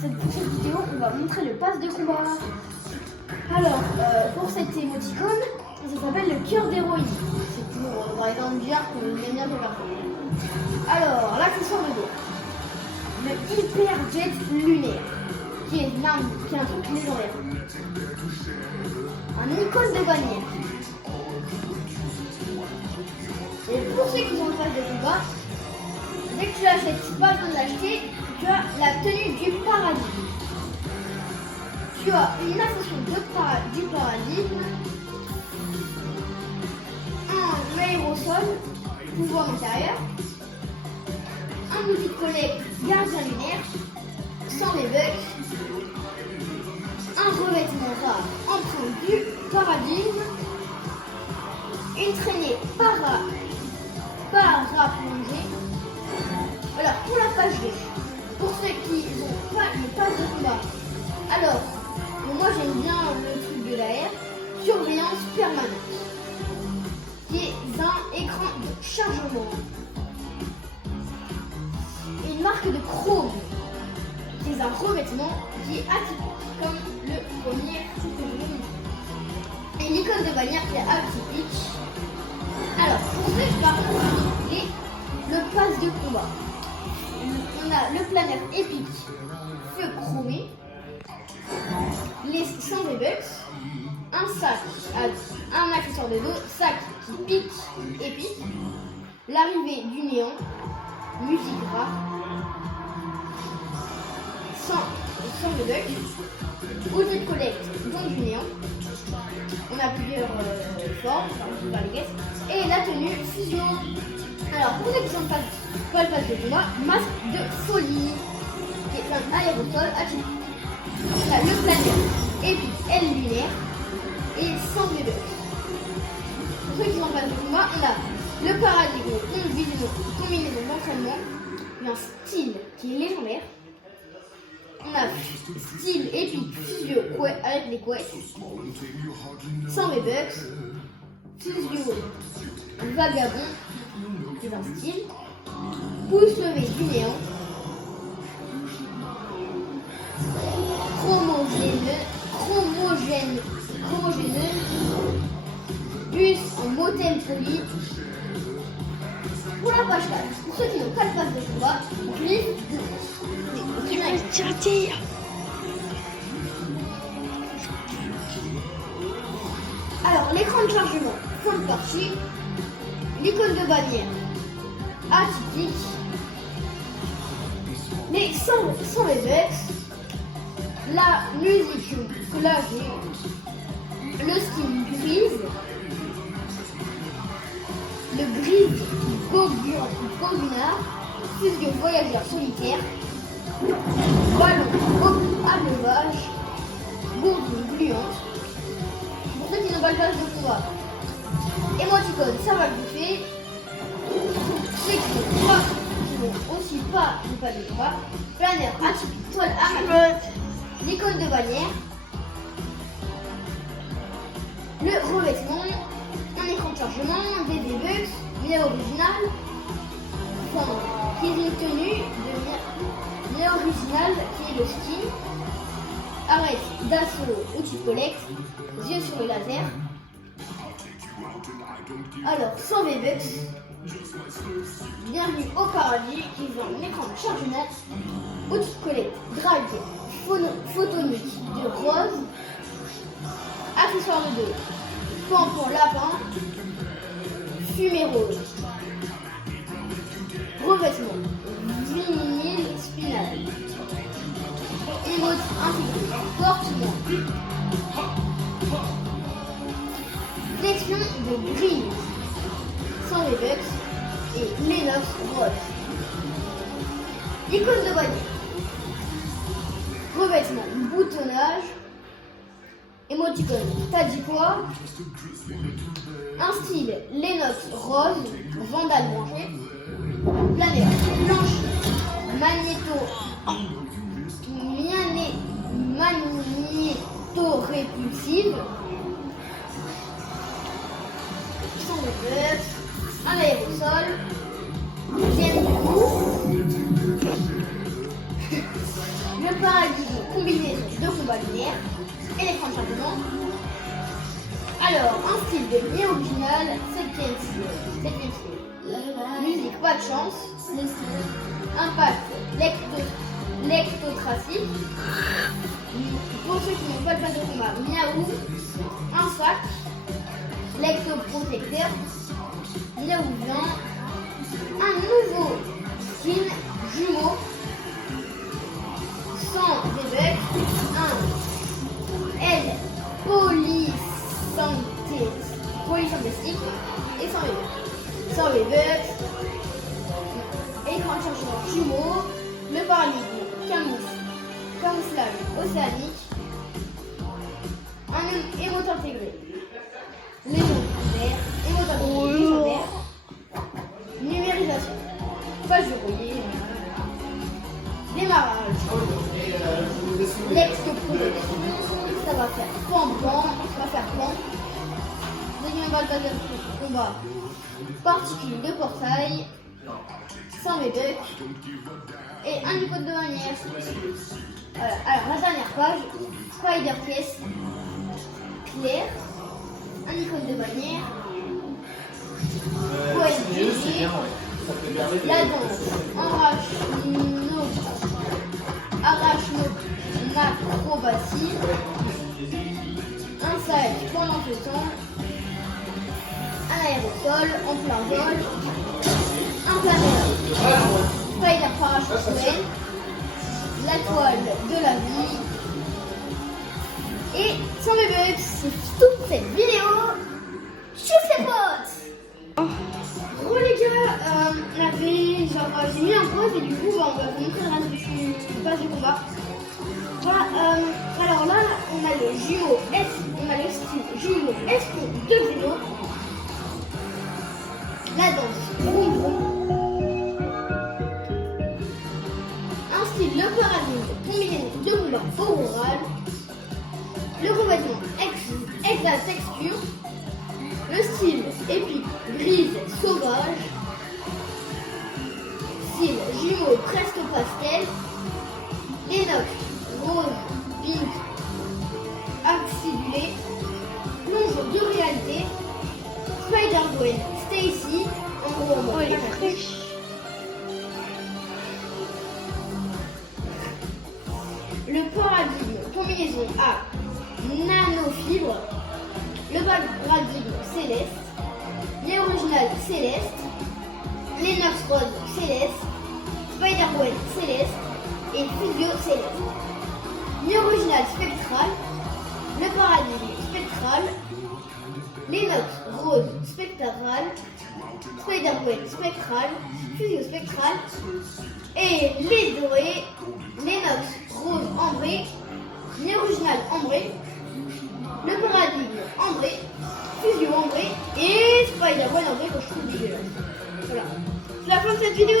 cette vidéo, on va montrer le pass de combat. Alors, pour cette émoticône, ça s'appelle le cœur d'héroïne. C'est pour, par exemple, dire qu'on aime bien regarder. Alors, l'accessoire de dos. Le Hyper Jet lunaire, qui est une arme, qui est un truc légendaire. Un icône de bannière. Et pour ceux qui sont en phase de combat, dès que tu l'achètes, pas besoin de l'acheter, tu as la tenue du paradis. Tu as une ascension du paradis, un aérosol, pouvoir intérieur, un outil de collecte gardien lunaire, sans les bugs, un revêtement rare empreinte du paradis, une traînée para-plongée. Alors pour la page D, pour ceux qui n'ont pas le pass de combat, alors moi j'aime bien le truc de l'air, surveillance permanente, qui est un écran de chargement, une marque de chrome, qui est un revêtement qui est atypique, comme le premier truc que je vous montre, et une icône de bannière qui est atypique. Alors pour ceux par contre, le pass de combat, on a le planeur épique, feu chromé, les 100 V-Bucks, un sac, un accessoire de dos, sac qui pique, épique, l'arrivée du néant, musique rare, 100 V-Bucks, outil de collecte, donc du néant. On a plusieurs formes, je vais pas les guesses, et la tenue fusion. Alors pour ceux qui sont pas le pass de combat, masque de folie, qui est un aérosol atypique. On a le planeur épique L lunaire et 100 V-Bucks. Pour ceux qui sont pas de combat, on a le paradigme, combinaison d'entraînement, un style qui est légendaire. On a style épique physio avec les couettes, 100 V-Bucks, physio vagabond, c'est un style, pouce levé du néant, chromogéneuse, bus en motem poli. Pour la page 4, pour ceux qui n'ont pas le pass de combat, grise de alors, l'écran de chargement, fin de partie, l'icône de bannière, atypique, les 100 V-Bucks, la musique, que là j'ai le skin grise, le grise goguenard, fusio voyageur solitaire, ballon à levage, gourde gluante. Pour ceux qui n'ont pas le pass de combat, émoticône, ça va le bouffer. Ceux qui n'ont aussi pas le pass de combat, planeur atypique, toile armature, l'icône de bannière, le revêtement, un écran de chargement, des V-Bucks, une originale, qui est une tenue de Néo original qui est le skin, arrête d'assaut, outil de collecte, yeux sur le laser. Alors 100 V-Bucks, bienvenue au paradis, qui est un écran de chargement, outil de collecte, drague, photonique de rose, accessoire de dos, tampon lapin, fumée rose, revêtement, vinyle spinal, émote intégrée, porte-moins, flexion de grille, 100 V-Bucks et Lennox rose, icône de bannière, revêtement, boutonnage, émoticône, t'as dit quoi? Un style Lennox rose, vandale branché, planeur blanche, magnéto-répulsive, sans le un aérosol, j'aime du coup. le paradigme combinaison de combat linéaire, éléphant de chargement. Alors, un style de bien original, 7ème style. Musique, pas de chance. Impact, lectotracie. Pour ceux qui n'ont pas le pass de combat, miaou. Un sac, lectoprotecteur. Miaouvian. Un nouveau skin, jumeau. Sans débug. Un L polysynthétique et sans V-Bucks. Sans V-Bucks, écran de chargement jumeau, le paradigme camouflage océanique, un émote intégré, légendaire, émote intégré légendaire, numérisation, page verrouillée, démarrage, l'ex-protection, ça va faire pan, ça va faire pan. Deuxième balle de combat, particules de portail, sans V-Bucks et un icône de bannière. Voilà. Alors la dernière page, Spider pièce claire, un icône de bannière, poème léger, la danse, arachnocrobatie, un sage pendant ce temps, un aérosol en plein vol, un planeur, spider parachute, la toile de la vie et sans les bugs. C'est toute cette vidéo sur ses potes. Bon les gars, j'ai mis un pause et du coup on va vous montrer la suite du pass du combat. Voilà, alors là on a le jumeau S, on a le style jumeau Espion de Xeno. La danse, vroom vroom. Un style, le paradigme combiné de couleurs auroral. Le revêtement extra texture. Le style épique, grise, sauvage. Style jumeau presto pastel. Enoch, rose, pink, acidulé. Plonge de réalité. Spider-Gwen, Stacy, en gros en mode fraîche. Le paradigme combinaison à nanofibre. Le paradigme céleste. Les originales céleste. Les Nox rose céleste. Spider-Gwen céleste. Et Physio céleste. Les originales spectral. Le paradigme spectral. Les Nox rose spectral, Spider-Gwen spectral, Physio spectral et les dorés, les Nox rose ambré, les originales ambré, le paradigme ambré, Physio ambré et Spider-Gwen ambré que je trouve dégueulasse. Voilà. C'est la fin de cette vidéo.